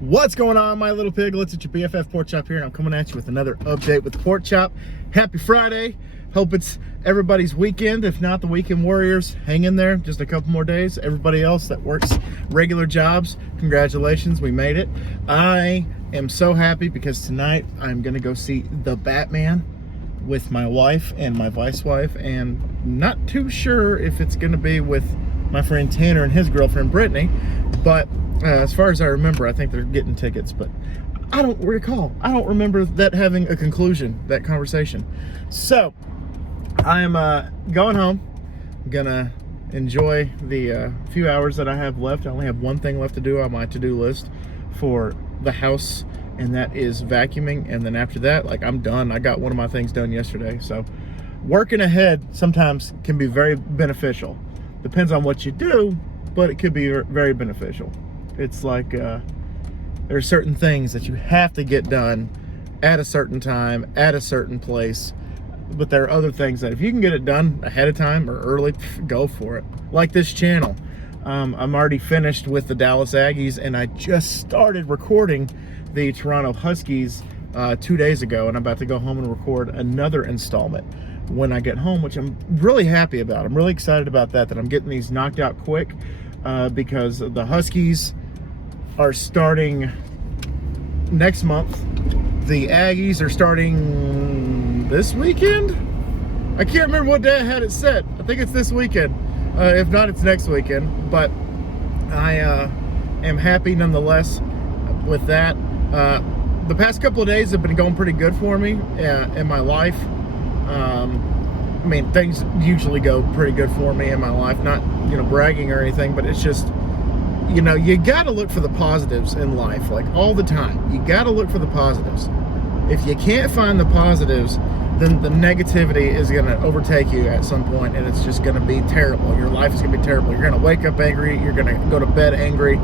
What's going on, my little piglets? It's your BFF Pork Chop here, and I'm coming at you with another update with the Pork Chop. Happy Friday. Hope it's everybody's weekend. If not, the weekend warriors, hang in there. Just a couple more days. Everybody else that works regular jobs, congratulations, we made it. I am so happy because tonight I'm going to go see The Batman with my wife and my vice wife, and not too sure if it's going to be with my friend Tanner and his girlfriend Brittany, but as far as I remember, I think they're getting tickets, but I don't recall. I don't remember that having a conclusion, that conversation. So I'm going home. I'm gonna enjoy the few hours that I have left. I only have one thing left to do on my to-do list for the house, and that is vacuuming. And then after that, like, I'm done. I got one of my things done yesterday. So working ahead sometimes can be very beneficial. Depends on what you do, but it could be very beneficial. It's like there are certain things that you have to get done at a certain time, at a certain place. But there are other things that if you can get it done ahead of time or early, go for it. Like this channel. I'm already finished with the Dallas Aggies, and I just started recording the Toronto Huskies 2 days ago, and I'm about to go home and record another installment when I get home, which I'm really happy about. I'm really excited about that I'm getting these knocked out quick because the Huskies are starting next month. The Aggies are starting this weekend. I can't remember what day I had it set. I think it's this weekend. If not, it's next weekend. But I am happy nonetheless with that. The past couple of days have been going pretty good for me in my life. I mean, things usually go pretty good for me in my life. Not, bragging or anything, but it's just, you gotta look for the positives in life, like all the time. You gotta look for the positives. If you can't find the positives, then the negativity is gonna overtake you at some point, and it's just gonna be terrible. Your life is gonna be terrible. You're gonna wake up angry. You're gonna go to bed angry.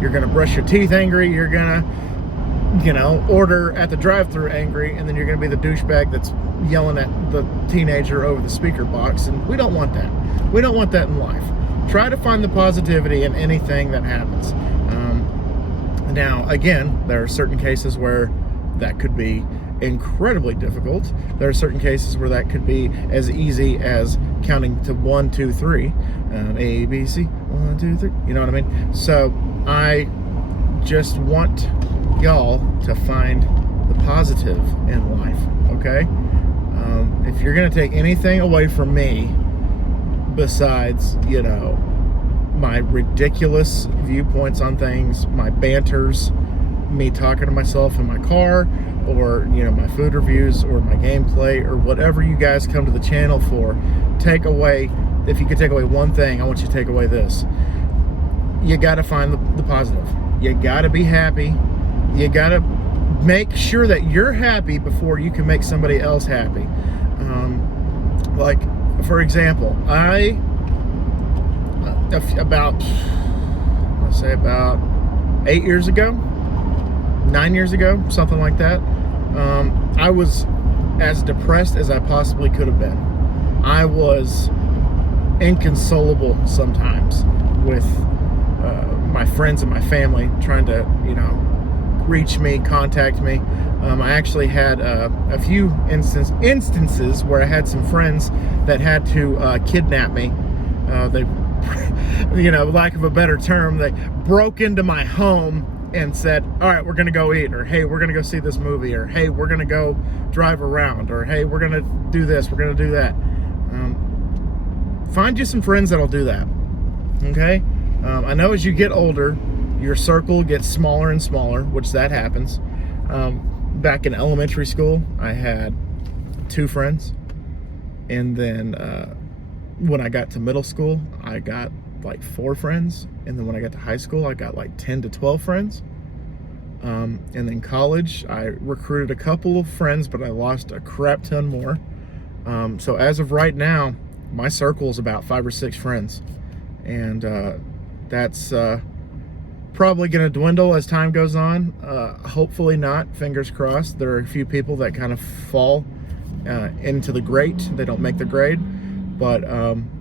You're gonna brush your teeth angry. You're gonna, order at the drive-thru angry, and then you're gonna be the douchebag that's yelling at the teenager over the speaker box, and we don't want that. We don't want that in life. Try to find the positivity in anything that happens. Now, again, there are certain cases where that could be incredibly difficult. There are certain cases where that could be as easy as counting to 1, 2, 3. A, B, C, 1, 2, 3. You know what I mean? So I just want y'all to find the positive in life, okay? If you're gonna take anything away from me besides, my ridiculous viewpoints on things, my banters, me talking to myself in my car, or, my food reviews, or my gameplay, or whatever you guys come to the channel for, if you could take away one thing, I want you to take away this. You gotta find the positive. You gotta be happy. You gotta make sure that you're happy before you can make somebody else happy. Like, for example, about 8 years ago, 9 years ago, something like that, I was as depressed as I possibly could have been. I was inconsolable sometimes with my friends and my family trying to, reach me, contact me. I actually had a few instances where I had some friends that had to kidnap me. They, lack of a better term, they broke into my home and said, all right, we're gonna go eat, or hey, we're gonna go see this movie, or hey, we're gonna go drive around, or hey, we're gonna do this, we're gonna do that. Find you some friends that'll do that, okay? I know as you get older, your circle gets smaller and smaller, which that happens. Back in elementary school, I had 2 friends, and then when I got to middle school, I got like 4 friends, and then when I got to high school, I got like 10 to 12 friends. And then college, I recruited a couple of friends, but I lost a crap ton more. So as of right now, my circle is about 5 or 6 friends, and that's probably going to dwindle as time goes on. Hopefully not, fingers crossed. There are a few people that kind of fall into the grate. They don't make the grade, but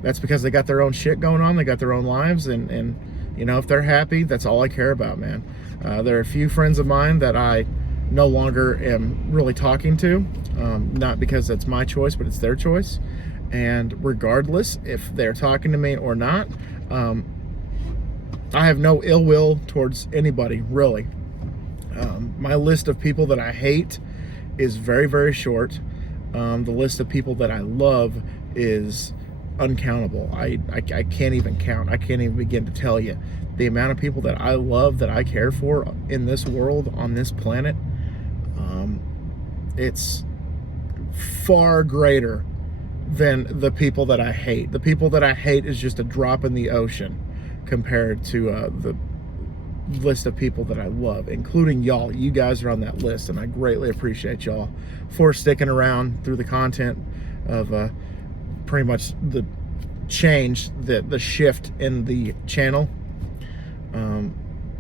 that's because they got their own shit going on. They got their own lives, and if they're happy, that's all I care about, man. There are a few friends of mine that I no longer am really talking to, not because that's my choice, but it's their choice. And regardless if they're talking to me or not, I have no ill will towards anybody, really. My list of people that I hate is very, very short. The list of people that I love is uncountable. I can't even count. I can't even begin to tell you the amount of people that I love, that I care for in this world, on this planet. It's far greater than the people that I hate. The people that I hate is just a drop in the ocean compared to the list of people that I love, including y'all. You guys are on that list, and I greatly appreciate y'all for sticking around through the content of pretty much the change, the shift in the channel.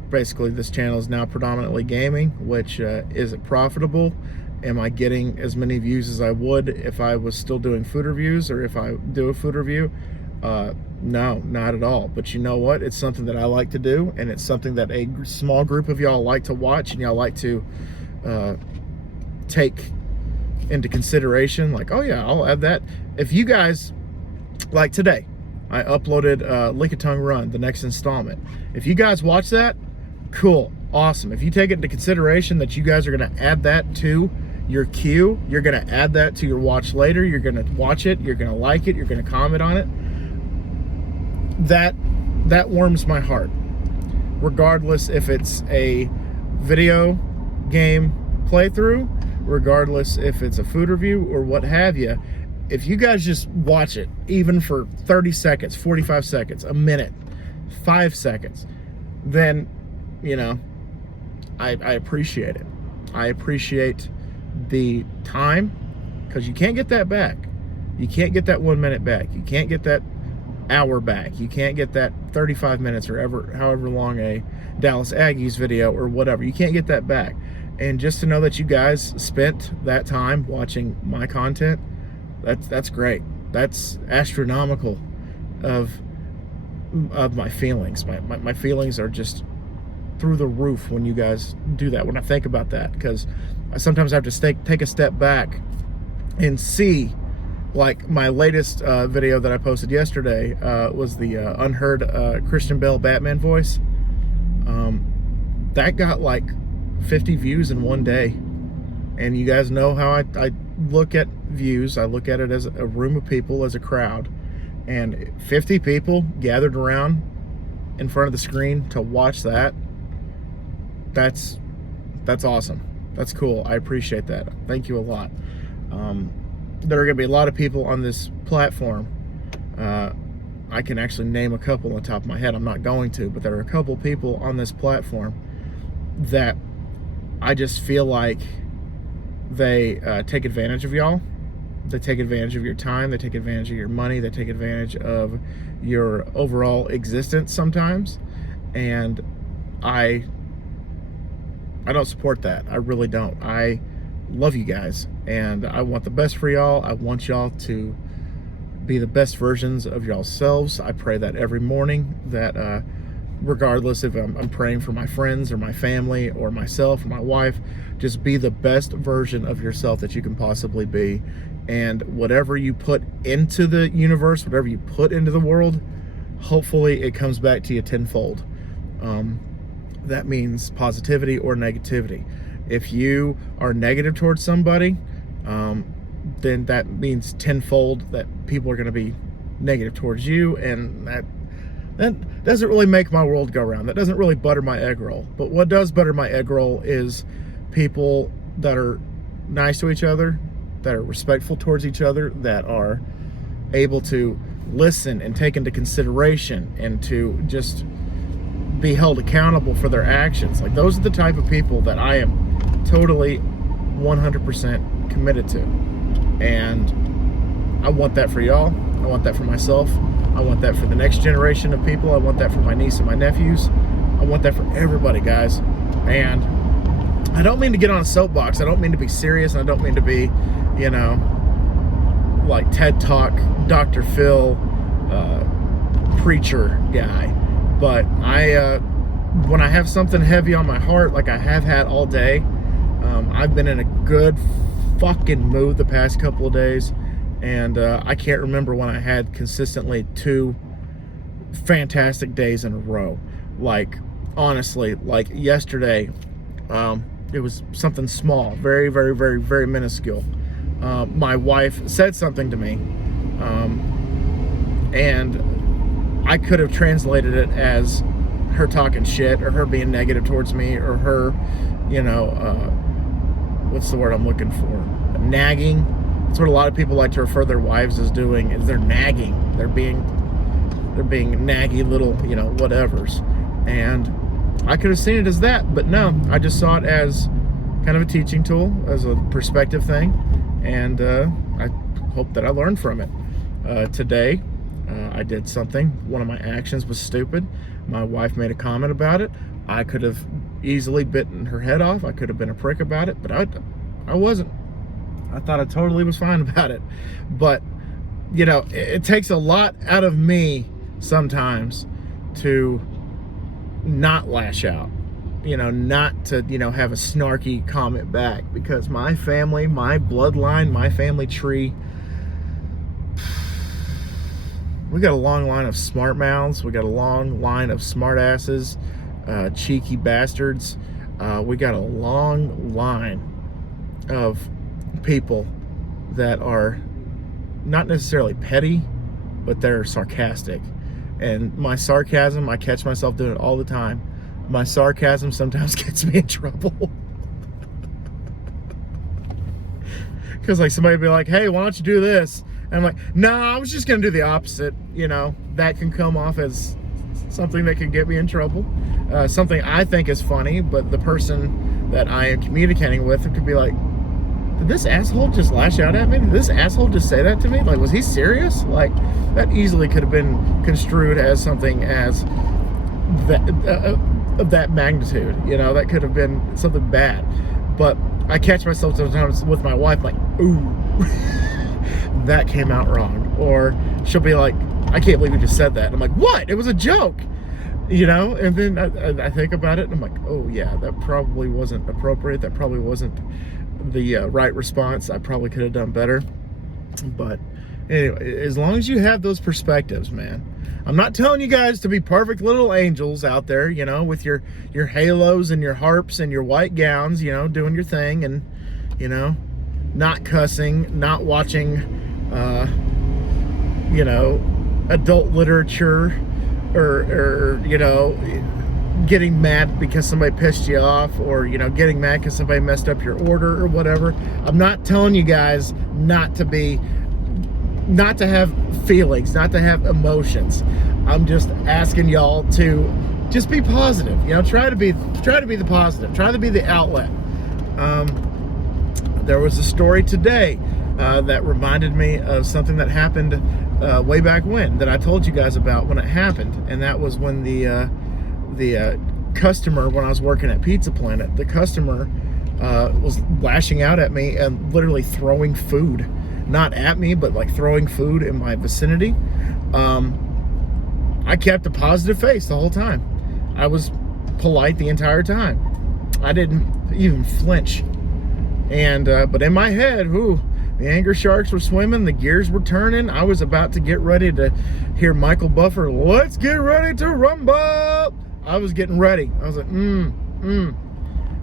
Basically, this channel is now predominantly gaming, which isn't profitable. Am I getting as many views as I would if I was still doing food reviews, or if I do a food review? No, not at all. But you know what? It's something that I like to do, and it's something that a small group of y'all like to watch, and y'all like to take into consideration. Like, oh yeah, I'll add that. If you guys, like today, I uploaded Lickitung Run, the next installment. If you guys watch that, cool, awesome. If you take it into consideration that you guys are going to add that to your queue, you're going to add that to your watch later, you're going to watch it, you're going to like it, you're going to comment on it, that warms my heart. Regardless if it's a video game playthrough, regardless if it's a food review or what have you, if you guys just watch it, even for 30 seconds, 45 seconds, a minute, 5 seconds, then, you know, I appreciate it. I appreciate the time, because you can't get that back. You can't get that 1 minute back. You can't get that hour back. You can't get that 35 minutes or however long a Dallas Aggies video or whatever. You can't get that back. And just to know that you guys spent that time watching my content, that's great. That's astronomical of my feelings. My feelings are just through the roof when you guys do that, when I think about that, because I sometimes have to take a step back and see, like my latest video that I posted yesterday was the unheard Christian Bale Batman voice. That got like 50 views in one day. And you guys know how I look at views. I look at it as a room of people, as a crowd. And 50 people gathered around in front of the screen to watch that. That's awesome. That's cool. I appreciate that. Thank you a lot. There are going to be a lot of people on this platform. I can actually name a couple on top of my head. I'm not going to, but there are a couple people on this platform that I just feel like they take advantage of y'all. They take advantage of your time. They take advantage of your money. They take advantage of your overall existence sometimes. And I don't support that. I really don't. I love you guys, and I want the best for y'all. I want y'all to be the best versions of y'all selves. I pray that every morning, that regardless if I'm praying for my friends or my family or myself or my wife, just be the best version of yourself that you can possibly be. And whatever you put into the universe, whatever you put into the world, hopefully it comes back to you tenfold. That means positivity or negativity. If you are negative towards somebody, then that means tenfold that people are going to be negative towards you, and that doesn't really make my world go round. That doesn't really butter my egg roll. But what does butter my egg roll is people that are nice to each other, that are respectful towards each other, that are able to listen and take into consideration and to just be held accountable for their actions. Like, those are the type of people that I am totally 100% committed to. And I want that for y'all. I want that for myself. I want that for the next generation of people. I want that for my niece and my nephews. I want that for everybody, guys. And I don't mean to get on a soapbox. I don't mean to be serious. I don't mean to be, you know, like TED Talk, Dr. Phil, preacher guy. But when I have something heavy on my heart, like I have had all day, I've been in a good fucking mood the past couple of days, and I can't remember when I had consistently 2 fantastic days in a row. Like, honestly, like yesterday, it was something small, very, very, very, very minuscule. My wife said something to me, and I could have translated it as her talking shit, or her being negative towards me, or her, you know, what's the word I'm looking for? Nagging. That's what a lot of people like to refer their wives as doing, is they're nagging. They're being naggy little, you know, whatevers. And I could have seen it as that, but no, I just saw it as kind of a teaching tool, as a perspective thing, and I hope that I learned from it. Today, I did something. One of my actions was stupid. My wife made a comment about it. I could have easily bitten her head off. I could have been a prick about it, but I wasn't. I thought I totally was fine about it. But, you know, it takes a lot out of me sometimes to not lash out, you know, not to, you know, have a snarky comment back, because my family, my bloodline, my family tree, we got a long line of smart mouths. We got a long line of smart asses, cheeky bastards. We got a long line of people that are not necessarily petty, but they're sarcastic. And my sarcasm, I catch myself doing it all the time. My sarcasm sometimes gets me in trouble. Because like somebody will be like, hey, why don't you do this? And I'm like, nah, I was just gonna do the opposite. You know, that can come off as something that can get me in trouble. Something I think is funny, but the person that I am communicating with could be like, did this asshole just lash out at me? Did this asshole just say that to me? Like, was he serious? Like, that easily could have been construed as something as that of that magnitude. You know, that could have been something bad. But I catch myself sometimes with my wife like, ooh, that came out wrong. Or she'll be like, I can't believe you just said that. And I'm like, what? It was a joke. You know, and then I think about it and I'm like, oh yeah, that probably wasn't appropriate. That probably wasn't the right response. I probably could have done better. But anyway, as long as you have those perspectives, man. I'm not telling you guys to be perfect little angels out there, you know, with your halos and your harps and your white gowns, you know, doing your thing, and, you know, not cussing, not watching, you know, adult literature, or you know, getting mad because somebody pissed you off, or, you know, getting mad because somebody messed up your order or whatever. I'm not telling you guys not to have feelings, not to have emotions. I'm just asking y'all to just be positive. You know, try to be the positive. Try to be the outlet. There was a story today that reminded me of something that happened way back when, that I told you guys about when it happened, and that was when the customer, when I was working at Pizza Planet, the customer was lashing out at me and literally throwing food. Not at me, but like throwing food in my vicinity. I kept a positive face the whole time. I was polite the entire time. I didn't even flinch. And but in my head, ooh, the anger sharks were swimming, the gears were turning. I was about to get ready to hear Michael Buffer, let's get ready to rumble. I was getting ready. I was like,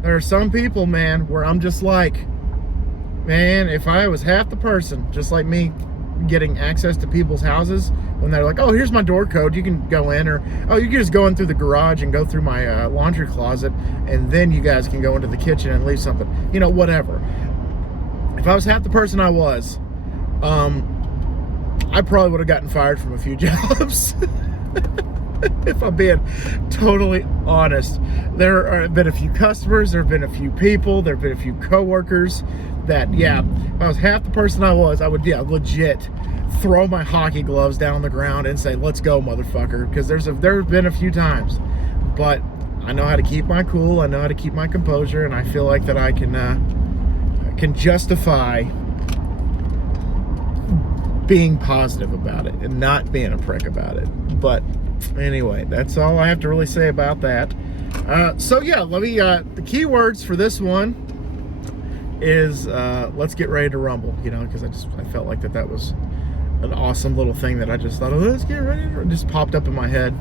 There are some people, man, where I'm just like, man, if I was half the person, just like me, getting access to people's houses, when they're like, oh, here's my door code, you can go in, or, oh, you can just go in through the garage and go through my laundry closet, and then you guys can go into the kitchen and leave something, you know, whatever. If I was half the person I was, I probably would have gotten fired from a few jobs. If I'm being totally honest. There have been a few customers, there have been a few people, there have been a few coworkers that, yeah, if I was half the person I was, I would, yeah, legit throw my hockey gloves down on the ground and say, let's go, motherfucker. Because there have been a few times. But I know how to keep my cool, I know how to keep my composure, and I feel like that I can justify being positive about it and not being a prick about it. But anyway, that's all I have to really say about that. So yeah, let me, the keywords for this one is, let's get ready to rumble, you know, because I felt like that was an awesome little thing that I just thought, oh, let's get ready to, it just popped up in my head,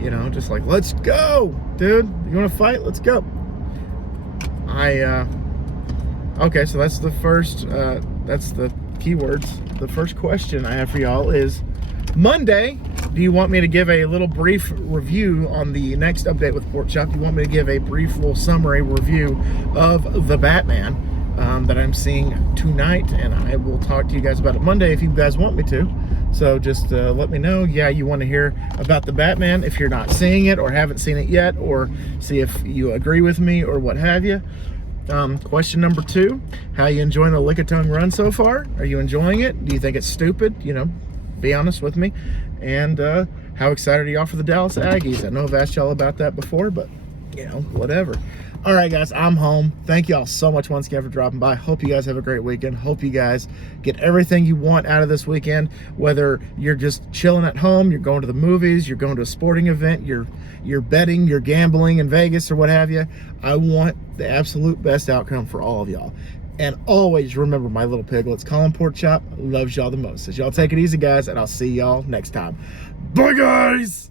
you know, just like, let's go, dude, you want to fight? Let's go. Okay, so that's the first, that's the keywords. The first question I have for y'all is, Monday, do you want me to give a little brief review on the next update with Pork Chop? Do you want me to give a brief little summary review of the Batman that I'm seeing tonight? And I will talk to you guys about it Monday if you guys want me to. So just let me know. Yeah, you want to hear about the Batman if you're not seeing it or haven't seen it yet, or see if you agree with me or what have you. Question number 2, how you enjoying the Lickitung run so far? Are you enjoying it? Do you think it's stupid? You know, be honest with me. And how excited are y'all for the Dallas Aggies? I know I've asked y'all about that before, but you know, whatever. All right, guys, I'm home. Thank y'all so much once again for dropping by. Hope you guys have a great weekend. Hope you guys get everything you want out of this weekend, whether you're just chilling at home, you're going to the movies, you're going to a sporting event, you're betting, you're gambling in Vegas or what have you. I want the absolute best outcome for all of y'all. And always remember, my little piglets, Colin Pork Chop loves y'all the most. So y'all take it easy, guys, and I'll see y'all next time. Bye, guys!